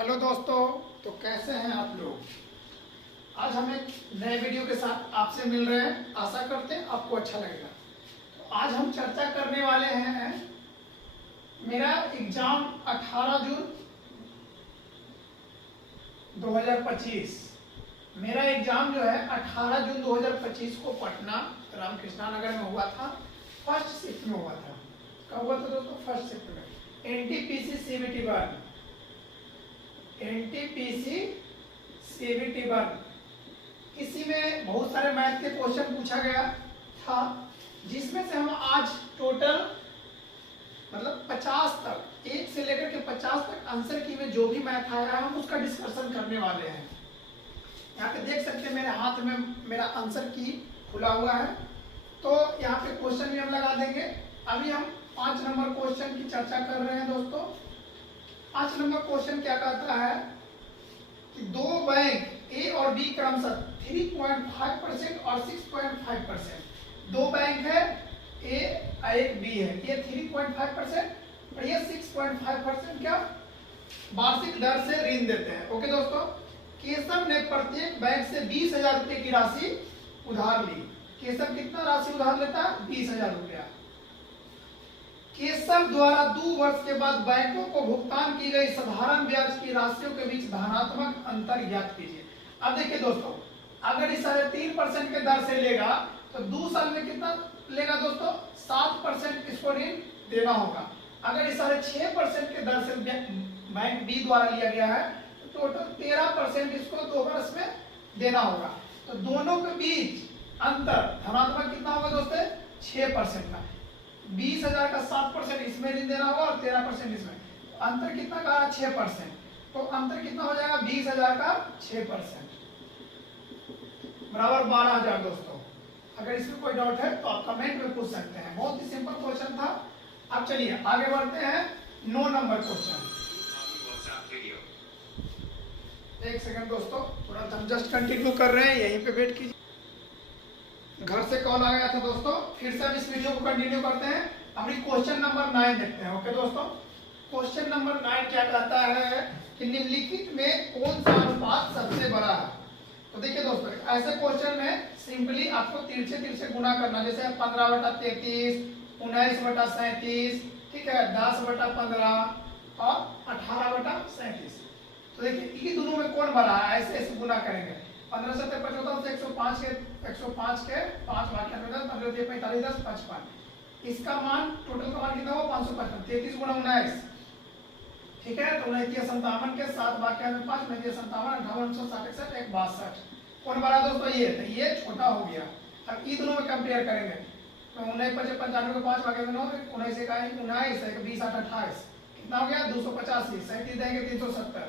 Hello दोस्तों, तो कैसे हैं आप लोग। आज हम एक नए वीडियो के साथ आपसे मिल रहे हैं। आशा करते हैं आपको अच्छा लगेगा। तो आज हम चर्चा करने वाले हैं, मेरा एग्जाम 18 जून 2025। मेरा एग्जाम जो है 18 जून 2025 को पटना रामकृष्णा नगर में हुआ था। फर्स्ट शिफ्ट में हुआ था। कब हुआ था दोस्तों? फर्स्ट शिफ्ट में। NTPC CBT 1, NTPC CBT 1। इसी में बहुत सारे मैथ के क्वेश्चन पूछा गया था, जिसमें से हम आज टोटल मतलब 50 तक, 1 से लेकर के 50 तक आंसर की में जो भी मैथ आया है हम उसका डिस्कशन करने वाले हैं। यहाँ पे देख सकते हैं मेरे हाथ में मेरा आंसर की खुला हुआ है, तो यहाँ पे क्वेश्चन भी हम लगा देंगे। अभी हम 5 नंबर क्वेश्चन की चर्चा कर रहे हैं दोस्तों। 5 नंबर क्वेश्चन क्या कहता है कि दो बैंक ए और बी क्रमशः 3.5% और 6.5%। दो बैंक है, ए और एक बी है। ये 3.5% और ये 6.5% क्या वार्षिक दर से ऋण देते हैं। ओके दोस्तों, केशव ने प्रत्येक बैंक से 20,000 रुपए की राशि उधार ली। केशव कितना राशि उधार लेता है? 20,000 रुपया। केशव द्वारा 2 वर्ष के बाद बैंकों को भुगतान की गई साधारण ब्याज की राशियों के बीच धनात्मक अंतर ज्ञात कीजिए। अब देखिए दोस्तों, अगर इस 3% के दर से लेगा तो 2 साल में कितना लेगा दोस्तों? 7% इसको ऋण देना होगा। अगर इस 6% के दर से बैंक बी द्वारा लिया गया है तो टोटल 13% इसको 2 वर्ष में देना होगा। तो दोनों के बीच अंतर धनात्मक कितना होगा दोस्तों? 6% का। 20,000 का 7% इसमें ऋण देना होगा और 13% इसमें। अंतर कितना का? 6%। तो अंतर कितना हो जाएगा? 20,000 का 6% बराबर 12,000 दोस्तों। अगर इसमें कोई डाउट है तो आप कमेंट में पूछ सकते हैं। बहुत ही सिंपल क्वेश्चन था। अब चलिए आगे बढ़ते हैं 9 नंबर क्वेश्चन। एक सेकंड दोस्तों, थोड़ा हम जस्ट कंटिन्यू कर रहे हैं, यहीं पे वेट कीजिए। घर से कॉल आ गया था दोस्तों। फिर से हम इस वीडियो को कंटिन्यू करते हैं। अभी क्वेश्चन नंबर 9 देखते हैं। ओके दोस्तों, क्वेश्चन नंबर 9 क्या कहता है कि निम्नलिखित में कौन सा अनुपात सबसे बड़ा है। तो देखिए दोस्तों, ऐसे क्वेश्चन में सिंपली आपको तिरछे गुना करना। जैसे 15/33, 19/37, ठीक है, 10/15 और 18/37। तो देखिए ये दोनों में कौन बड़ा है, ऐसे गुना करेंगे। 15 से 55 से 105 के 5 वाक्य में 10, 15 से 45, 10, 55। इसका मान टोटल का मान कितना होगा? 555। 33 गुणा 19, ठीक है। तो 59 के 7 वाक्य में 5, 59 57, 58, 60, 61, 162। कौन बड़ा दोस्तों? ये। तो ये छोटा हो गया। अब ये दोनों में कंपेयर करेंगे तो 19 5 95 के 5 वाक्य में 9, 19 का 19, 1 20 8 28 कितना हो गया? 285। 37 देंगे 370,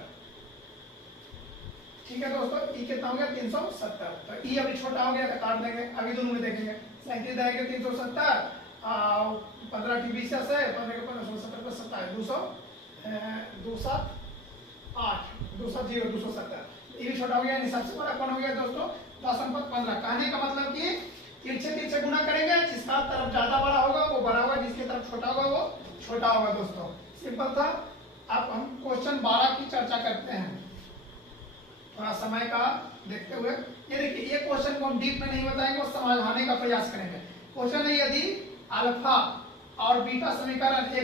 ठीक है दोस्तों। ई कितना हो गया? 370। तो ई अभी छोटा हो गया तो काट देंगे। अभी दोनों में देखेंगे। 37 देंगे 370, 15 की 20 से 15 के 15 70 को 27, 270। ये भी छोटा हो गया। सबसे बड़ा कौन हो गया दोस्तों? 10 15। कहने का मतलब कि तिरछे गुना करेंगे, जिसका तरफ ज्यादा बड़ा होगा वो बड़ा होगा, जिसकी तरफ छोटा होगा वो छोटा होगा दोस्तों। सिंपल था। अब हम क्वेश्चन 12 की चर्चा करते हैं, थोड़ा समय का देखते हुए। ये देखिए, ये क्वेश्चन को हम डीप में नहीं बताएंगे और समझाने का प्रयास करेंगे। क्वेश्चन है, यदि अल्फा और बीटा समीकरण x² -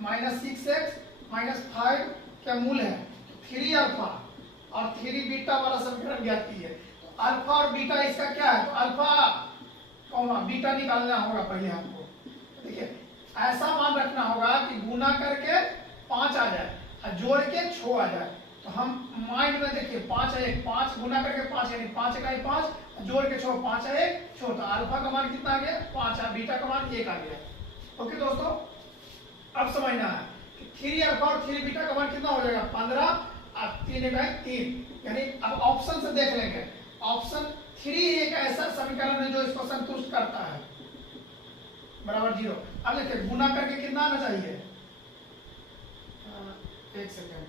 6x - 5 के मूल है, 3 अल्फा और 3 बीटा वाला समीकरण ज्ञात कीजिए। तो अल्फा और बीटा इसका क्या है? तो अल्फा कौन बीटा निकालना होगा पहले हमको। देखिए, ऐसा मान रखना होगा कि गुना करके 5 आ जाए और जोड़ के 6 आ जाए। तो हम माइंड में देखिए, 5 है 1, 5 गुना करके 5 यानी 5 का 5, जोड़ के 6, 5 है 1, 6। तो अल्फा का मान कितना आ गया? 5 है। बीटा का मान 1 आ गया। ओके दोस्तों, अब समझना है कि 3 अल्फा और 3 बीटा का मान कितना हो जाएगा? 15 और 3 का 3। यानी अब ऑप्शन से देख लेंगे। ऑप्शन 3 एक ऐसा समीकरण है जो इसको संतुष्ट करता है, बराबर 0। अब देखिए, गुना करके कितना आना चाहिए? एक सेकेंड,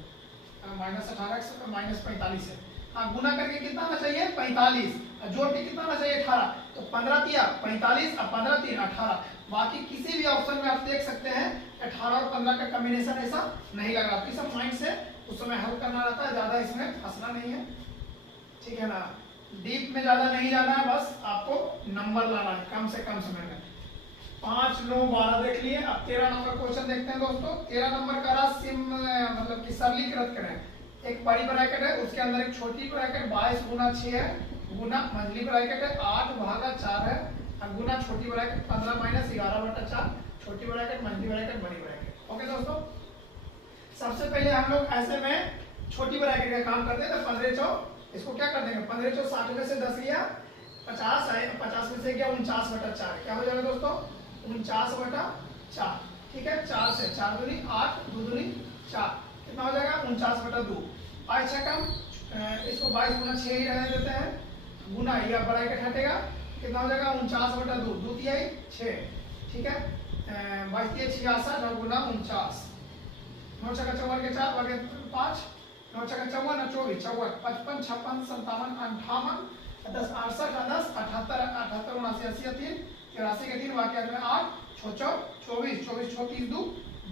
-18 -45 है। हाँ, गुना करके कितना आना चाहिए? 45। जोड़ के कितना आना चाहिए? 18। तो 15 तिया 45 और 15 3 18। बाकी किसी भी ऑप्शन में आप देख सकते हैं 18 और 15 का कॉम्बिनेशन ऐसा नहीं लग रहा। तो सब माइंड से समय हल करना रहता है, ज्यादा इसमें फंसना नहीं है, ठीक है ना। डीप में ज्यादा नहीं जाना है, बस आपको नंबर लाना है कम से कम समय में। 5, 9, 12 देख लिए। अब 13 नंबर क्वेश्चन देखते हैं दोस्तों। 13 नंबर का मतलब कि सरलीकृत करें। एक बड़ी ब्रैकेट है, उसके अंदर एक छोटी ब्रैकेट 22 गुना 6 है, गुना मंझली ब्रैकेट है 8 भागा 4 है, और गुना छोटी ब्रैकेट 15 माइनस 11/4, छोटी ब्रैकेट मंझली ब्रैकेट बड़ी ब्रैकेट। ओके दोस्तों, सबसे पहले हम लोग ऐसे में छोटी ब्रैकेट का काम करते हैं। तो 15 चौ इसको क्या कर देंगे, 15 चौ 60 में से 10 लिया, 50 है, 50 में से क्या 49/4, क्या हो जाएगा दोस्तों 49/4, ठीक है। 4 से 4 दूनी 8, 2 दूनी 4, कितना हो जाएगा 49/2। 5 6 कम, इसको 22 गुना 6 ही रहने देते हैं, गुना यह ब्रैकेट हटेगा, कितना हो जाएगा 49/2, 2 तिहाई 6, ठीक है। 22 तिहाई 66 और गुना 49, 9 छक्का 54 के 4 भागे 5, 9 छक्का 54 और 24, 54, 55, 56, 57, 58, 10 68, 10 78, 78, 79, 80, 3, 83 के 3 बाकी में 8, 6 चौ 24, 24 6 30 2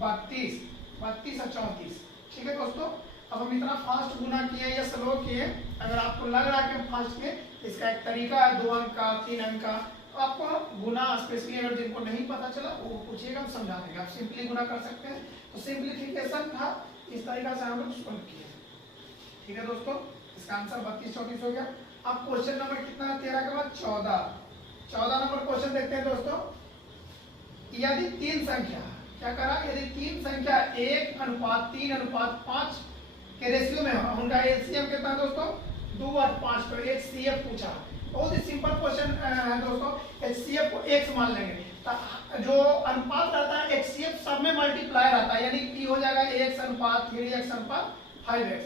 32, 32 और 34, ठीक है दोस्तों। अब हम इतना फास्ट गुना किए या स्लो किए, अगर आपको लग रहा है कि हम फास्ट किए, इसका एक तरीका है 2 अंक का 3 अंक का। तो आपको गुना स्पेशली अगर जिनको नहीं पता चला वो पूछिएगा, हम समझा देंगे। आप सिंपली गुना कर सकते हैं, तो सिंप्लीफिकेशन था, इस तरीका से हम लोग सॉल्व किए, ठीक है दोस्तों। इसका आंसर 32 34 हो गया। अब क्वेश्चन नंबर कितना है 13 के बाद 14 नंबर क्वेश्चन देखते हैं दोस्तों। यदि 3 संख्या, क्या करा, यदि 3 संख्या 1:3:5 के रेशियो में हो, उनका एलसीएम कितना है दोस्तों 2 और 5, तो एचसीएफ पूछा। बहुत ही सिंपल क्वेश्चन है दोस्तों। एचसीएफ को x मान लेंगे, जो अनुपात रहता है एचसीएफ सब में मल्टीप्लाई रहता है, यानी p हो जाएगा x/3x/5x।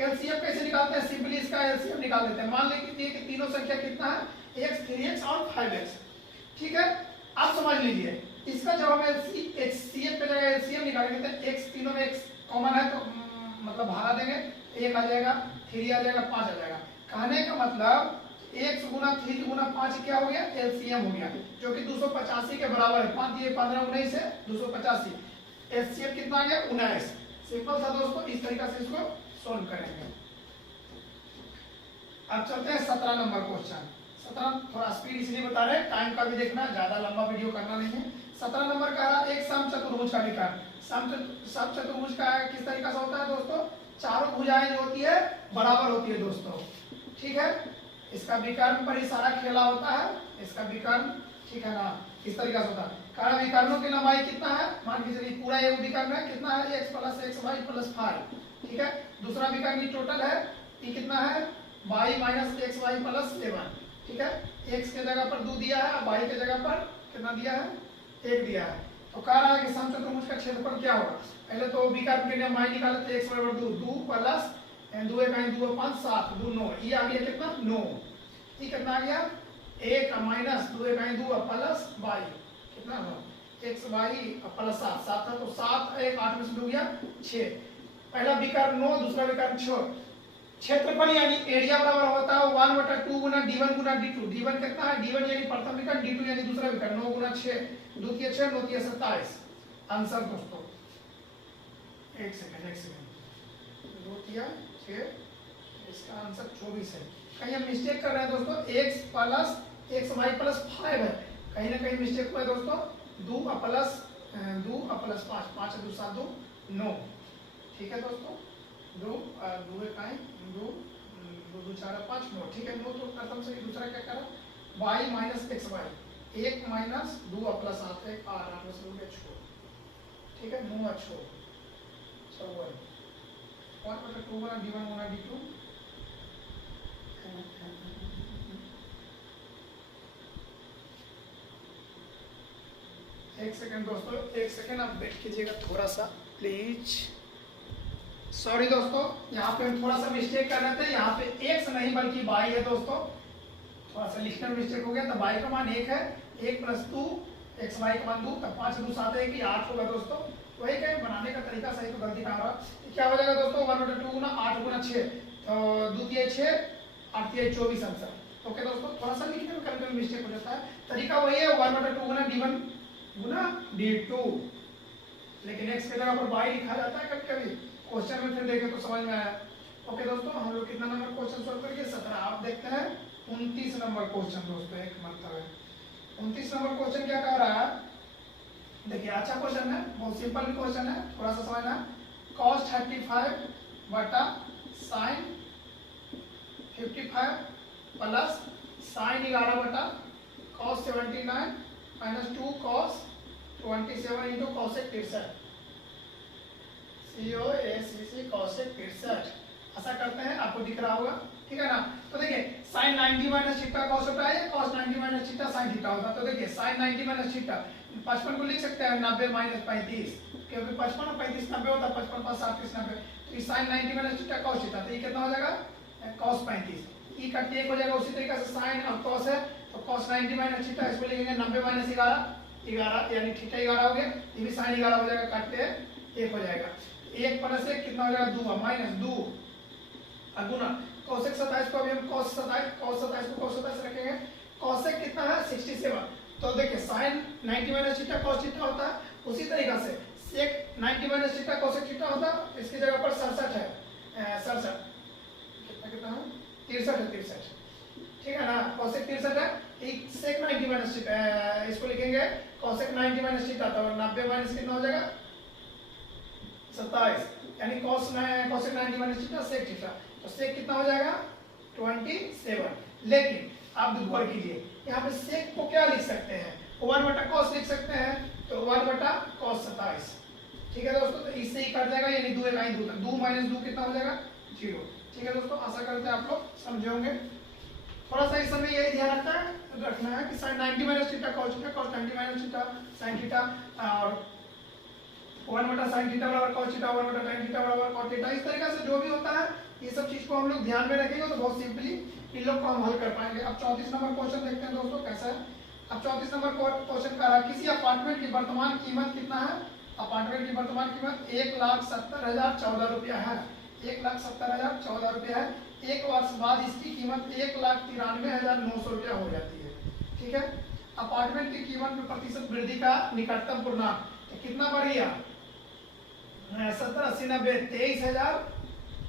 एलसीएम कैसे निकालते हैं, सिंपली इसका एलसीएम निकाल देते हैं। मान लीजिए कि तीनों संख्या कितना है x, 3x और 5x, ठीक है। आप समझ लीजिए इसका जब हम एचसीएफ पे जगह एलसीएम निकालेंगे तो x, तीनों में x कॉमन है, तो मतलब भागा देंगे, 1 आ जाएगा, 3 आ जाएगा, 5 आ जाएगा। कहने का मतलब x गुना 3 गुना 5 क्या हो गया एलसीएम हो गया, जो कि 285 के बराबर है। 5 दिए 15 19 से 285, एलसीएम कितना आ गया 19। सिंपल था दोस्तों, इस तरीका से इसको सॉल्व करेंगे। अब चलते हैं 17 नंबर क्वेश्चन। 17 थोड़ा स्पीड इसलिए बता रहे हैं, टाइम का भी देखना, ज्यादा लंबा वीडियो करना नहीं है। 17 नंबर का एक समचतुर्भुज का विकर्ण। समचतुर्भुज का किस तरीका से होता है दोस्तों, चारों भुजाएं जो होती है बराबर होती है दोस्तों, ठीक है। इसका विकर्ण पर ही सारा खेला होता है, इसका विकर्ण, ठीक है ना, किस तरीका से होता है। कारण विकर्णों की लंबाई कितना है, मान के चलिए पूरा एक विकर्ण है, कितना है x + xy + 5, ठीक है। दूसरा विकर्ण टोटल है ये कितना है y - xy + 7, ठीक है। x के जगह पर 2 दिया है और y के जगह पर कितना दिया है 1 दिया है। तो कह रहा है कि समचतुर्भुज का क्षेत्रफल क्या होगा। पहले तो विकर्ण के लिए y निकाले थे, x = 2, 2 + 2 × 2 = 5 7, 2 9, ये आ गया कितना 9, ये कितना आ गया 1 - 2 × 2 + y कितना 9, x y + 7 7 था, तो 7 1 8 में से 2 गया 6। पहला विकर्ण 9, दूसरा विकर्ण 6। क्षेत्रफल यानी एरिया बराबर होता है 1/2 गुना d1 गुना d2। d1 कितना है, d1 यानी प्रथम विकर्ण, d2 यानी दूसरा विकर्ण। 9 गुना 6, 2 तिया 6, 9 तिया 27। आंसर दोस्तों, एक सेकंड 2 तिया 6, इसका आंसर 24 है। कहीं हम मिस्टेक कर रहे हैं दोस्तों, x + xy + 5 है, कहीं ना कहीं मिस्टेक हुआ है दोस्तों। 2 + 2 + 5, 5 2 7 2 9, ठीक है दोस्तों। 2 2 1 2 2 4 5 9, ठीक है। 9 तो प्रथम से, दूसरा क्या करा y - xy, 1 - 2 + 7 1 8 8 में से 2 गया 6, ठीक है। 9 6 54, 1/2 गुना d1 गुना d2, एक सेकंड दोस्तों, एक सेकंड आप वेट कीजिएगा थोड़ा सा प्लीज। सॉरी दोस्तों, यहाँ पे हम थोड़ा सा मिस्टेक कर रहे थे, यहाँ पे x नहीं बल्कि y है दोस्तों, थोड़ा सा लिखने में मिस्टेक हो गया। तो y का मान 1 है, 1 + 2 xy का मान 2, तब 5 2 7 है कि 8 होगा दोस्तों। वही क्या बनाने का तरीका सही, तो गलती कहाँ रहा, क्या हो जाएगा दोस्तों 1/2 गुना 8 गुना 6, तो 2 तिया 6 8 तिया 24 आंसर। ओके दोस्तों, थोड़ा सा लिखने में कभी मिस्टेक हो जाता है, तरीका वही है 1/2 गुना d1 गुना d2, लेकिन x के जगह पर y लिखा जाता है कभी कभी, क्वेश्चन में फिर देखें तो समझ में आया। ओके दोस्तों, हम लोग कितना नंबर क्वेश्चन सॉल्व करेंगे? 17। आप देखते हैं 29 नंबर क्वेश्चन दोस्तों, एक मतलब है 29 नंबर क्वेश्चन क्या कह रहा है, देखिए अच्छा क्वेश्चन है, बहुत सिंपल क्वेश्चन है, थोड़ा सा समझना। cos 35 बटा sin 55 प्लस sin 11 बटा cos 79 minus 2 cos 27 into cos 63 cos 63 ऐसा करते हैं, आपको दिख रहा होगा, ठीक है ना। तो देखिए sin 90 माइनस थीटा cos होता है, cos 90 minus theta sin theta होता है। तो देखिए sin 90 माइनस थीटा 55 को लिख सकते हैं 90 माइनस 35, क्योंकि 55 और 35 90 होता है, 55 5 37 90, तो ये sin 90 minus theta cos theta, तो ये कितना हो जाएगा cos 35, ई का टेक हो जाएगा। उसी तरीके से sin और cos है, तो cos 90 माइनस थीटा इसको लिखेंगे 90 माइनस 11 यानी थीटा 11 हो गया, ये भी sin 11 हो जाएगा, काटते हैं 1 हो जाएगा, 1 प्लस 1 कितना हो जाएगा 2 माइनस 2 गुना cosec 27 को अभी हम cos 27 को cos 27 रखेंगे। cosec कितना है 67, तो देखिए sin 90 minus theta cos theta होता है, उसी तरीके से sec 90 minus theta cosec theta होता है। इसकी जगह पर 67 है, 67 कितना है 63, ठीक है ना। cosec 63 है, एक sec 90 माइनस थीटा इसको लिखेंगे cosec 90 माइनस थीटा, तो 90 माइनस कितना हो जाएगा 27, यानी cosec 90 minus theta sec theta, तो sec कितना हो जाएगा 27। लेकिन आप गौर कीजिए, यहाँ पे sec को क्या लिख सकते हैं, 1 बटा cos लिख सकते हैं, तो 1 बटा cos 27, ठीक है दोस्तों। तो इससे ही कट जाएगा, यानी 2 1 2 माइनस 2 कितना हो जाएगा 0, ठीक है दोस्तों। आशा करते हैं आप लोग समझे होंगे। थोड़ा सा इस समय यही ध्यान रखना है कि sin 90 minus theta cos theta, cos 90 minus theta sin theta, और 1 बटा sin थीटा बराबर cos थीटा, 1 बटा tan थीटा बराबर cos थीटा, इस तरीके से जो भी होता है ये सब चीज को हम लोग ध्यान में रखेंगे तो बहुत सिंपली इन लोग को हम हल कर पाएंगे। अब 34 नंबर क्वेश्चन देखते हैं दोस्तों कैसा है। अब 34 नंबर क्वेश्चन का है, किसी अपार्टमेंट की वर्तमान कीमत कितना है, अपार्टमेंट की वर्तमान कीमत 1,70,014 रुपया है, 1,70,014 रुपया है। एक वर्ष बाद इसकी कीमत 1,93,900 रुपया हो जाती है, ठीक है। अपार्टमेंट की कीमत में प्रतिशत वृद्धि का निकटतम पूर्णांक कितना बढ़ गया 70 80 90 23,000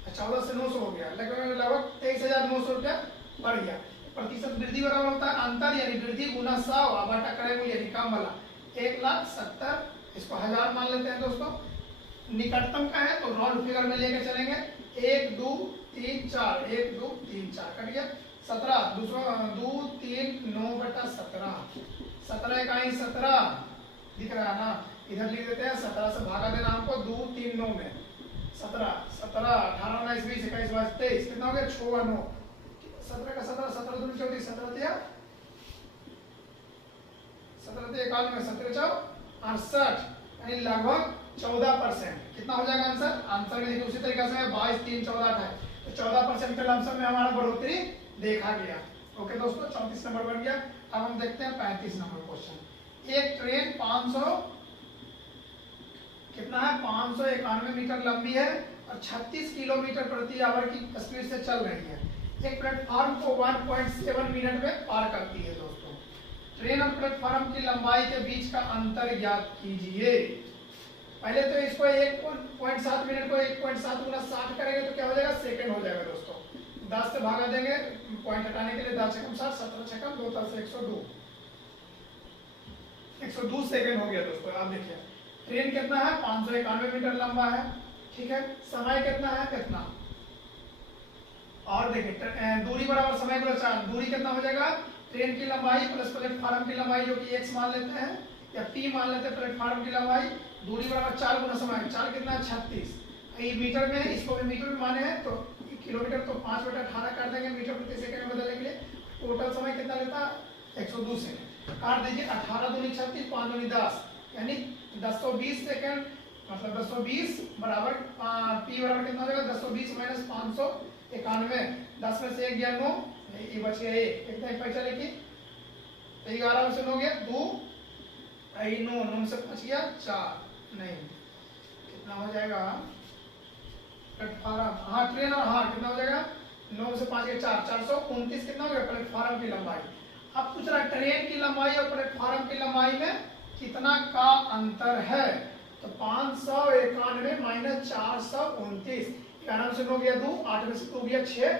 14 से 900 हो गया, लगभग 23,900 रुपया बढ़ गया। प्रतिशत वृद्धि बराबर होता है अंतर यानी वृद्धि गुना 100 बटा करेंगे यानी कम वाला 1,70,000, इसको 1000 मान लेते हैं दोस्तों। निकटतम का है तो राउंड फिगर में लेके चलेंगे, 1 2 3 4 1 2 3 4 कट गया। 17 दूसरा 2 3 9 बटा 17, 17 इकाई 17 दिख रहा है ना, इधर लिख देते हैं 17 से भागा देना हमको 2 3 9 में 17 17 18 19 20 21 22 23 कितना हो गया 6 9, 17 का 17 17 दूनी 34 17 दिया 17 दिया 91 17 4 68 यानी लगभग 14%। कितना हो जाएगा आंसर, आंसर में देखिए उसी तरीके से 22 3 14 है, तो 14% के लमसम में हमारा बढ़ोतरी देखा गया। ओके दोस्तों, 34 नंबर बन गया। अब हम देखते हैं 35 नंबर क्वेश्चन। एक ट्रेन 500 कितना है 591 मीटर लंबी है और 36 किलोमीटर प्रति आवर की स्पीड से चल रही है। एक प्लेटफॉर्म को 1.7 मिनट में पार करती है दोस्तों। ट्रेन और प्लेटफॉर्म की लंबाई के बीच का अंतर ज्ञात कीजिए। पहले तो इसको 1.7 मिनट को 1.7 गुना 60 करेंगे तो क्या हो जाएगा सेकंड हो जाएगा दोस्तों। 10 से भागा देंगे पॉइंट हटाने के लिए 10 से कम 60 17 से कम 2 10 से 102 सेकंड हो गया दोस्तों। आप देखिए ट्रेन कितना है 591 मीटर लंबा है, ठीक है। समय कितना है कितना, और देखिए दूरी बराबर समय गुणा 4, दूरी कितना हो जाएगा ट्रेन की लंबाई प्लस प्लेटफॉर्म की लंबाई जो कि x मान लेते हैं या p मान लेते हैं प्लेटफॉर्म की लंबाई, दूरी बराबर 4 गुना समय, 4 कितना है 36, ये मीटर में इसको भी मीटर में माने हैं तो किलोमीटर तो 5/18 कर देंगे मीटर प्रति सेकंड में बदलने के लिए। टोटल समय कितना लेता है 102 सेकंड। काट दीजिए 18 दूनी 36 5 दूनी 10 यानी 1020 सेकंड, मतलब 1020 बराबर p बराबर कितना हो जाएगा 1020 माइनस 591, 10 में से 1 गया 9, ये बच गया 1, कितना एक पैसा लेके 11 में से 9 गया 2 9 9 से 5 गया 4, नहीं कितना हो जाएगा प्लेटफॉर्म, हाँ ट्रेन और हाँ कितना हो जाएगा 9 से 5 गया 4 429 कितना हो गया प्लेटफॉर्म की लंबाई। अब पूछ रहा है ट्रेन की लंबाई और प्लेटफॉर्म की लंबाई में कितना का अंतर है, तो 591 माइनस 429, 11 से 9 गया 2, 8 में से 2 गया 6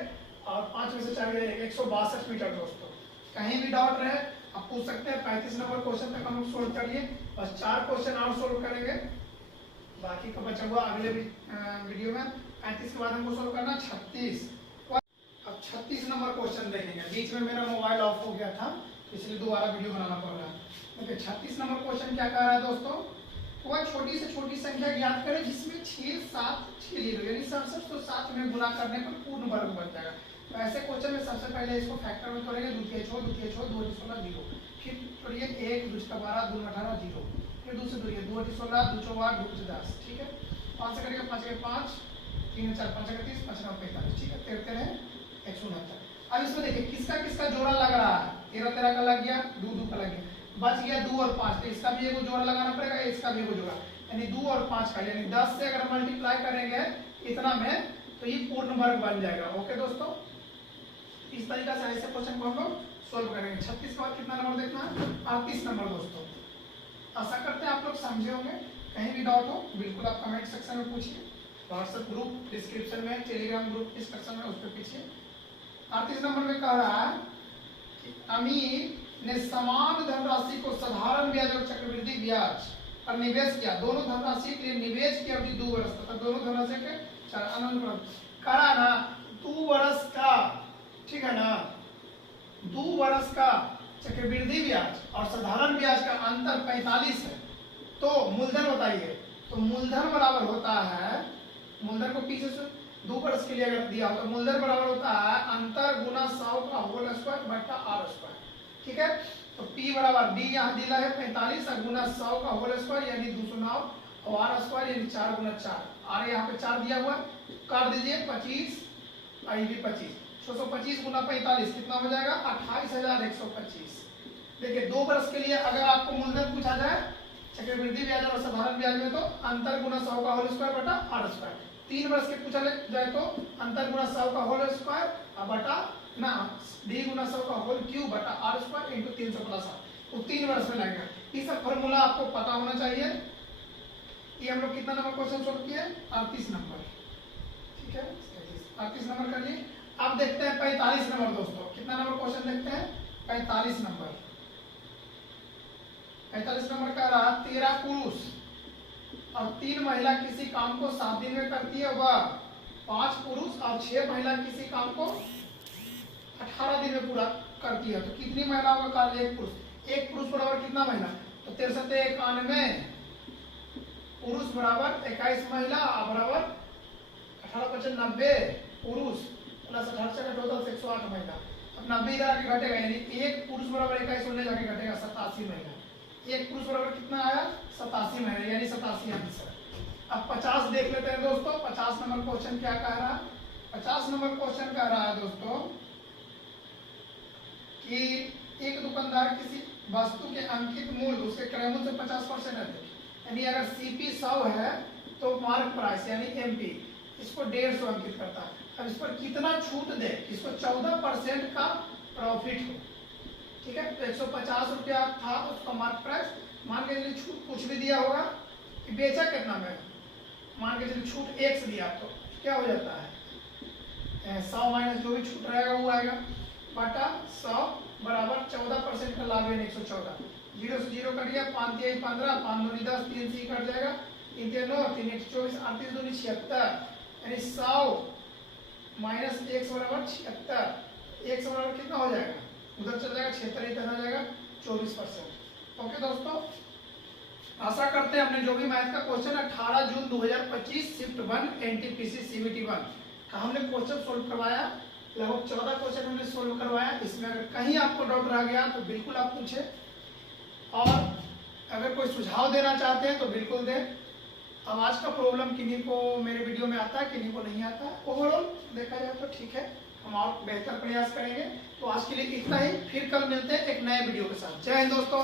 और 5 में से 4 गया 162 मीटर दोस्तों। कहीं भी डाउट रहे आप पूछ सकते हैं। 35 नंबर क्वेश्चन तक हम लोग सोल्व कर लिए, बस 4 क्वेश्चन और सोल्व करेंगे, बाकी का बचा हुआ अगले वीडियो में। 35 के बाद हमको सोल्व करना 36। अब 36 नंबर क्वेश्चन देखेंगे। बीच में मेरा मोबाइल ऑफ हो गया था इसलिए दोबारा वीडियो बनाना पड़ रहा है। देखिए 36 नंबर क्वेश्चन क्या कह रहा है दोस्तों, वह छोटी से छोटी संख्या ज्ञात करें जिसमें 6 7 6 जीरो यानी 67 को 7 में गुणा करने पर पूर्ण वर्ग बन जाएगा। तो ऐसे क्वेश्चन में सबसे पहले इसको फैक्टर में तोड़ेंगे, द्वितीय छोड़ 2 16 0, फिर तोड़िए 1 2 12 2 18 0, फिर दूसरे तोड़िए 2 16 2 4 2 10, ठीक है। 5 से करेंगे 5 के 5 3 4 5 30 5 9 45, ठीक है। 13 169। अब इसमें देखिए किसका किसका जोड़ा लग रहा है, 13 13 का लग गया, 2 2 का लग गया, बच गया 2 और 5, तो इसका भी एक जोड़ा लगाना पड़ेगा, इसका भी एक जोड़ा, यानी 2 और 5 का, यानी 10 से अगर मल्टीप्लाई करेंगे इतना में तो ये पूर्ण वर्ग बन जाएगा। ओके दोस्तों, इस तरीके से ऐसे क्वेश्चन को हम लोग सोल्व करेंगे। 36 के बाद कितना नंबर देखना है, 38 नंबर दोस्तों। आशा करते हैं आप लोग समझे होंगे। कहीं भी डाउट हो बिल्कुल आप कमेंट सेक्शन में पूछिए, व्हाट्सएप ग्रुप डिस्क्रिप्शन में, टेलीग्राम ग्रुप डिस्क्रिप्शन में उस पर पूछिए। 38 नंबर में कह रहा है कि अमीर ने समान धनराशि को साधारण ब्याज और चक्रवृद्धि ब्याज पर निवेश किया। दोनों धनराशि के लिए निवेश की अवधि 2 वर्ष तथा दोनों धनराशि के करा ना 2 वर्ष का, ठीक है ना, 2 वर्ष का चक्रवृद्धि ब्याज और साधारण ब्याज का अंतर 45 है। तो मूलधन बताइए, तो मूलधन बराबर होता है, मूलधन को पीछे से 2 वर्ष के लिए अगर दिया हो तो मूलधन बराबर होता है अंतर गुना 100 का होल स्क्वायर बटा आर स्क्वायर, ठीक है। तो P बराबर D यहाँ दिला है 45 और गुना 100 का होल स्क्वायर यानी 209 और आर स्क्वायर यानी 4 गुना 4, आर यहाँ पे 4 दिया हुआ है, कर दीजिए 25 और ये भी 25, 625 गुना 45 कितना हो जाएगा 28125। देखिए 2 वर्ष के लिए अगर आपको मूलधन पूछा जाए चक्रवृद्धि ब्याज और साधारण ब्याज में तो अंतर गुना 100 का होल स्क्वायर बटा आर स्क्वायर। 3 वर्ष के पूछा जाए तो अंतर गुना 100 का होल स्क्वायर बटा ना डी गुना 100 का होल क्यूब बटा R square into 300 plus R, तो 3 वर्ष में लगेगा। ये सब फॉर्मूला आपको पता होना चाहिए। ये हम लोग कितना नंबर क्वेश्चन सोल्व किए, 38 नंबर, ठीक है। 38 नंबर कर लिए। अब देखते हैं 45 नंबर दोस्तों। कितना नंबर क्वेश्चन देखते हैं, 45 नंबर। 45 नंबर का रहा 13 पुरुष और 3 महिला किसी काम को 7 दिन में करती है, वह 5 पुरुष और 6 महिला किसी काम को 18 दिन में पूरा करती है। तो कितनी महिलाओं का कार्य, 1 पुरुष। 1 पुरुष बराबर कितना महिला, तो 63 91 पुरुष बराबर 21 महिला बराबर 18 25 90 पुरुष प्लस 18 का टोटल 108 महिला। अब 90 इधर आके घटेगा यानी 1 पुरुष बराबर 21 उन्हें जाके घटेगा 87 महिला। 1 पुरुष बराबर कितना आया 87 महिला यानी 87 आंसर। अब 50 देख लेते हैं दोस्तों। 50 नंबर क्वेश्चन क्या कह रहा है, 50 नंबर क्वेश्चन कह रहा है दोस्तों कि एक दुकानदार किसी वस्तु के अंकित मूल्य उसके क्रय मूल्य से 50% अधिक, यानी अगर सीपी 100 है तो मार्क प्राइस यानी एमपी इसको 150 अंकित करता है। अब इस पर कितना छूट दे, इसको 14% का प्रॉफिट हो, ठीक है। तो 150 रुपया था उसका मार्क प्राइस, मान के चलिए छूट कुछ भी दिया होगा कि बेचा कितना में, मान के चलिए छूट 1 से दिया तो क्या हो जाता है 100 माइनस जो भी छूट रहेगा वो आएगा बटा 100 बराबर 14% का लाभ है 114। 0 से 0 कट गया, 5 3 15 5 2 10 3 से कट जाएगा, 3 3 9 3 1 24 38 2 76 यानी 100 माइनस 1 बराबर 76। 1 बराबर कितना हो जाएगा, उधर चल जाएगा 76 इधर आ जाएगा 24%। ओके दोस्तों, आशा करते हैं हमने जो भी मैथ का क्वेश्चन 18 जून 2025 शिफ्ट 1 एनटीपीसी सीबीटी 1 का हमने क्वेश्चन सोल्व करवाया। लगभग 14 क्वेश्चन हमने सोल्व करवाया। इसमें अगर कहीं आपको डाउट रह गया तो बिल्कुल आप पूछे, और अगर कोई सुझाव देना चाहते हैं तो बिल्कुल दें। अब आज का प्रॉब्लम किन्हीं को मेरे वीडियो में आता है, किन्हीं को नहीं आता है। ओवरऑल देखा जाए तो ठीक है, हम और बेहतर प्रयास करेंगे। तो आज के लिए इतना ही, फिर कल मिलते हैं एक नए वीडियो के साथ। जय हिंद दोस्तों।